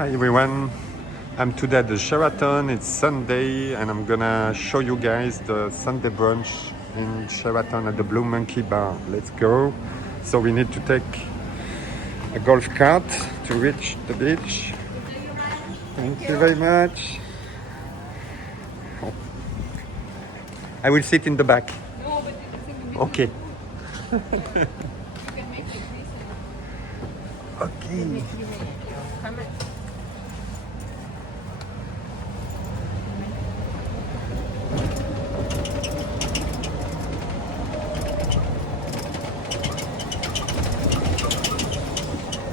Hi everyone, I'm today at the Sheraton. It's Sunday and I'm gonna show you guys the Sunday brunch in Sheraton at the Blue Monkey Bar. Let's go. So we need to take a golf cart to reach the beach. Thank you very much. I will sit in the back. Okay. Okay.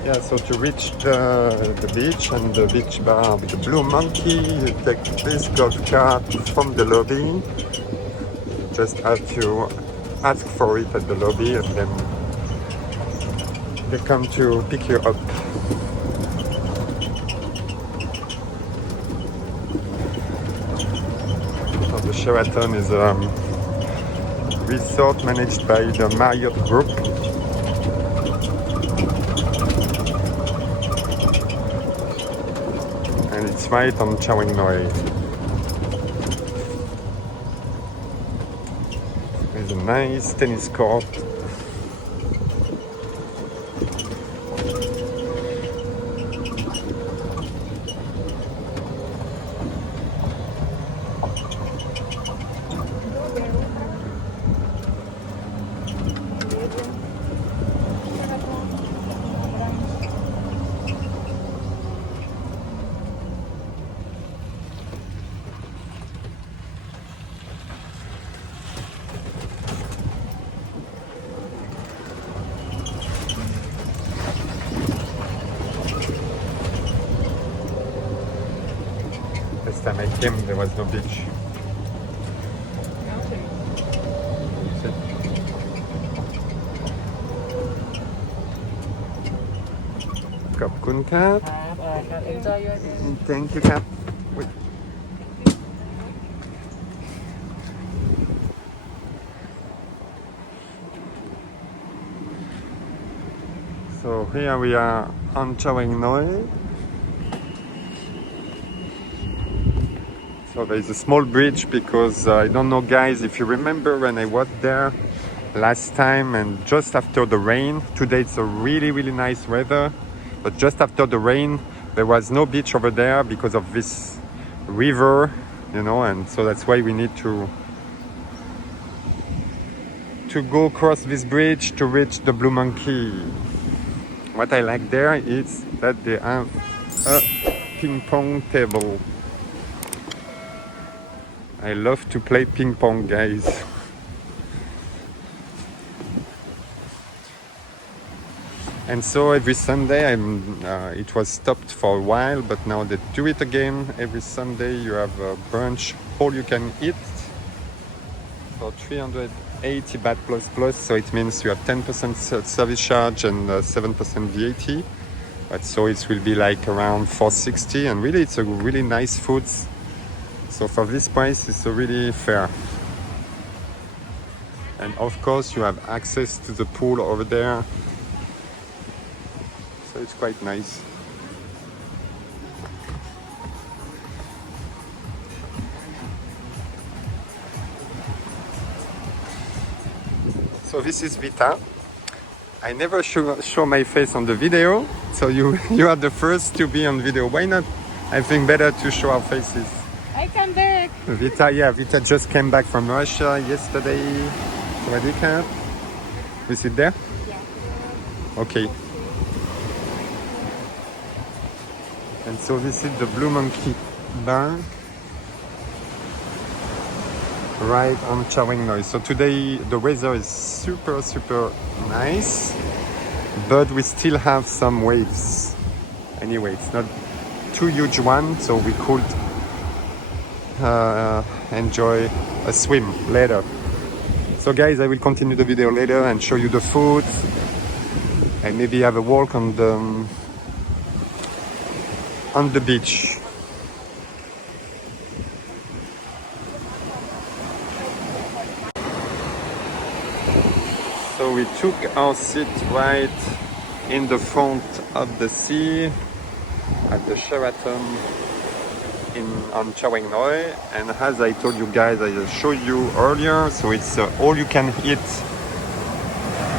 Yeah, so to reach the beach and the beach bar with the Blue Monkey, you take this golf cart from the lobby. Just have to ask for it at the lobby and then they come to pick you up. So the Sheraton is a resort managed by the Marriott Group. And it's right on Chaweng Noi. There's a nice tennis court. Last time I came, there was no beach. Khop Kap. Enjoy your day. Thank you, Kap. Wait. So here we are on Chaweng Noi. So there is a small bridge because I don't know, guys, if you remember when I was there last time and just after the rain. Today it's a really nice weather, but just after the rain there was no beach over there because of this river, you know, and so that's why we need to go across this bridge to reach the Blue Monkey. What I like there is that they have a ping pong table. I love to play ping pong, guys. And so every Sunday, it was stopped for a while, but now they do it again. Every Sunday you have a brunch, all you can eat, for 380 baht plus, so it means you have 10% service charge and 7% VAT. But so it will be like around 460, and really it's a really nice food. So for this price, it's really fair. And of course, you have access to the pool over there. So it's quite nice. So this is Vita. I never show my face on the video, so you are the first to be on video. Why not? I think better to show our faces. I come back. Vita just came back from Russia yesterday. Ready, Kat? We sit there? Yeah. Okay. And so this is the Blue Monkey Bar, right on Chaweng Noi. So today the weather is super nice, but we still have some waves. Anyway, it's not too huge one, so we could enjoy a swim later. So guys, I will continue the video later and show you the food and maybe have a walk on the beach. So we took our seat right in the front of the sea. at the Sheraton on Chaweng Noi, and as I told you guys, I showed you earlier, so it's all you can eat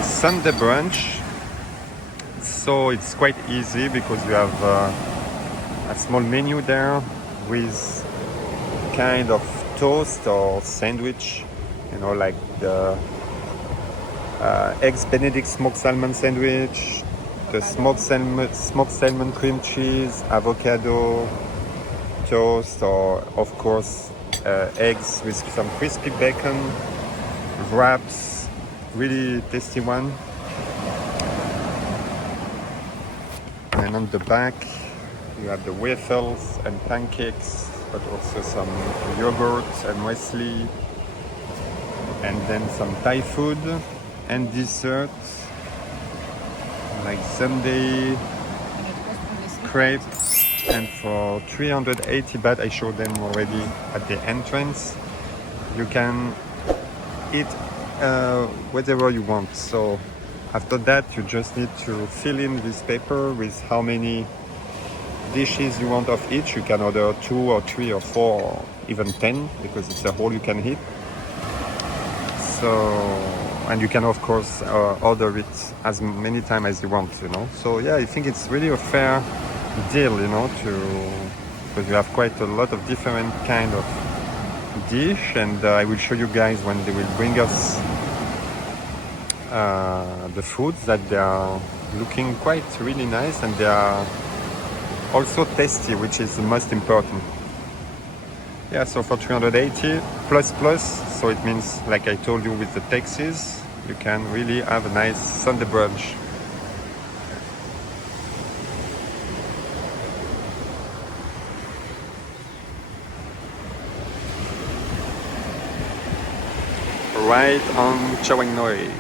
Sunday brunch. So it's quite easy because you have a small menu there with kind of toast or sandwich, you know, like the eggs Benedict smoked salmon sandwich, the smoked salmon cream cheese, avocado, toast, or of course eggs with some crispy bacon, wraps, really tasty one. And on the back you have the waffles and pancakes, but also some yogurt and muesli, and then some Thai food and dessert like sundae, crepe. And for 380 baht, I showed them already at the entrance, you can eat whatever you want. So after that you just need to fill in this paper with how many dishes you want of each. You can order 2 or 3 or 4 or even 10 because it's a whole you can eat. So, and you can of course order it as many times as you want, you know. So yeah, I think it's really a fair deal, you know, because you have quite a lot of different kind of dish, and I will show you guys when they will bring us the foods that they are looking quite really nice, and they are also tasty, which is the most important. Yeah, so for 380 plus, so it means, like I told you, with the taxes, you can really have a nice Sunday brunch. Right on Chaweng Noi.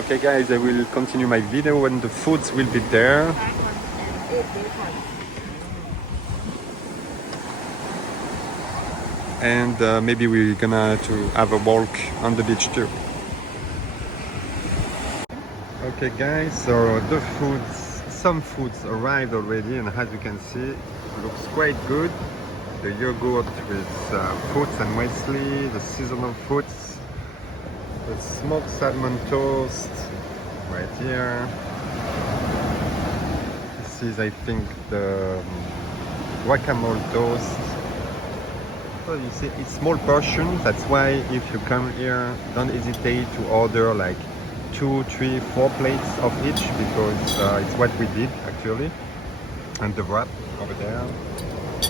Okay guys, I will continue my video when the foods will be there. And maybe we're gonna to have a walk on the beach too. Okay guys, so the foods, some foods arrived already, and as you can see, it looks quite good. The yogurt with fruits and muesli, the seasonal fruits, the smoked salmon toast right here. This is, I think, the guacamole toast. So you see, it's small portion. That's why if you come here, don't hesitate to order like 2, 3, 4 plates of each, because it's what we did actually. And the wrap over there,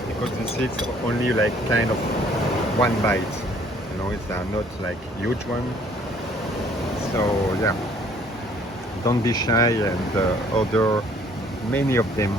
because this is only like kind of one bite, you know, it's not like huge one. So yeah, don't be shy and order many of them.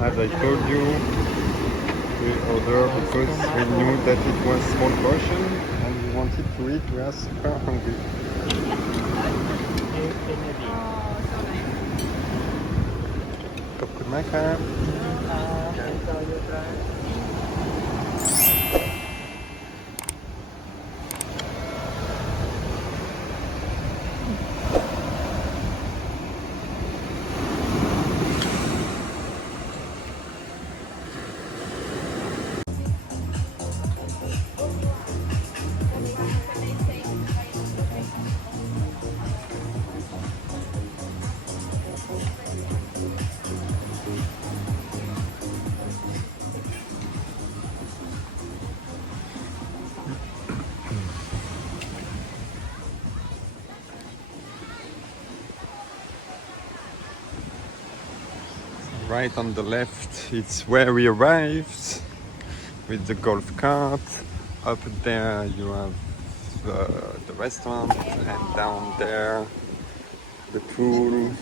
As I told you, we ordered because we knew that it was small portion and we wanted to eat. We are super hungry. Khop khun mากครับ Right on the left, it's where we arrived with the golf cart. Up there you have the restaurant, and down there the pool.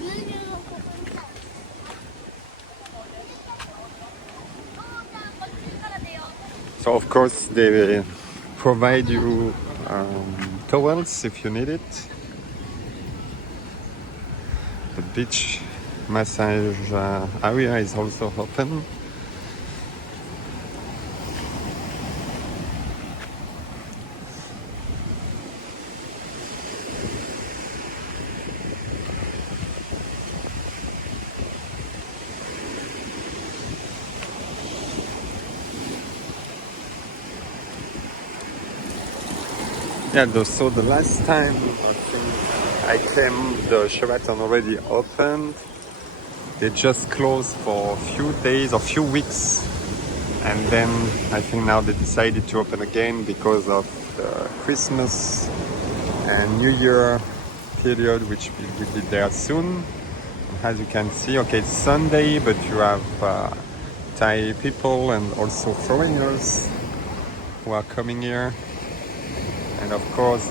So of course they provide you towels if you need it. The beach massage area is also open. Yeah, so the last time I think I came, the Sheraton already opened. They just closed for a few days or few weeks, and then I think now they decided to open again because of the Christmas and New Year period, which will be there soon. As you can see, okay, it's Sunday, but you have Thai people and also foreigners who are coming here. And of course,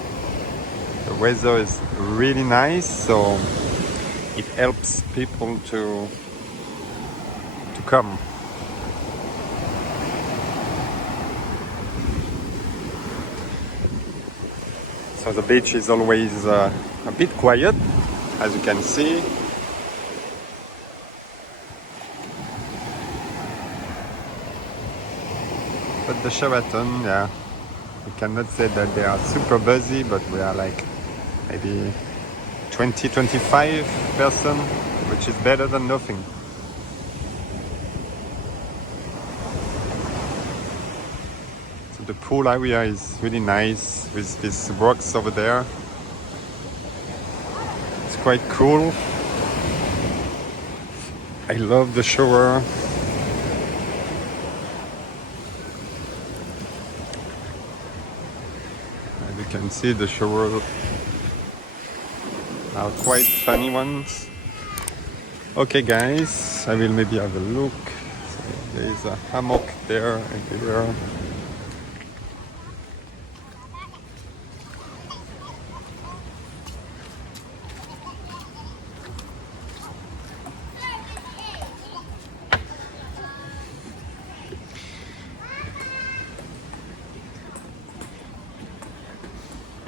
the weather is really nice, so it helps people to come. So the beach is always a bit quiet, as you can see. But the Sheraton, yeah, we cannot say that they are super busy, but we are like maybe 20-25 person, which is better than nothing. So the pool area is really nice with these rocks over there. It's quite cool. I love the shower. As you can see, the shower are quite funny ones. Okay guys, I will maybe have a look. So there is a hammock there and there.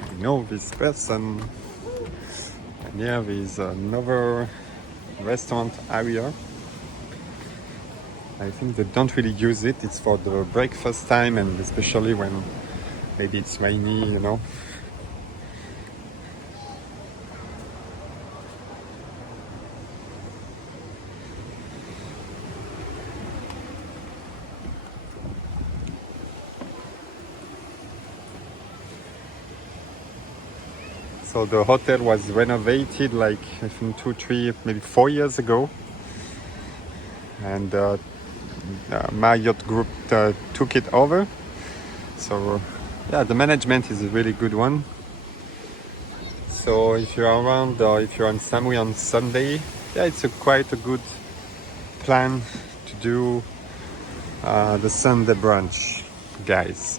I know this person. And here is another restaurant area. I think they don't really use it. It's for the breakfast time, and especially when maybe it's rainy, you know. So the hotel was renovated like I think 2, 3, maybe 4 years ago, and Marriott Group took it over. So yeah, the management is a really good one. So if you're around or if you're on Samui on Sunday, yeah, it's quite a good plan to do the Sunday brunch, guys.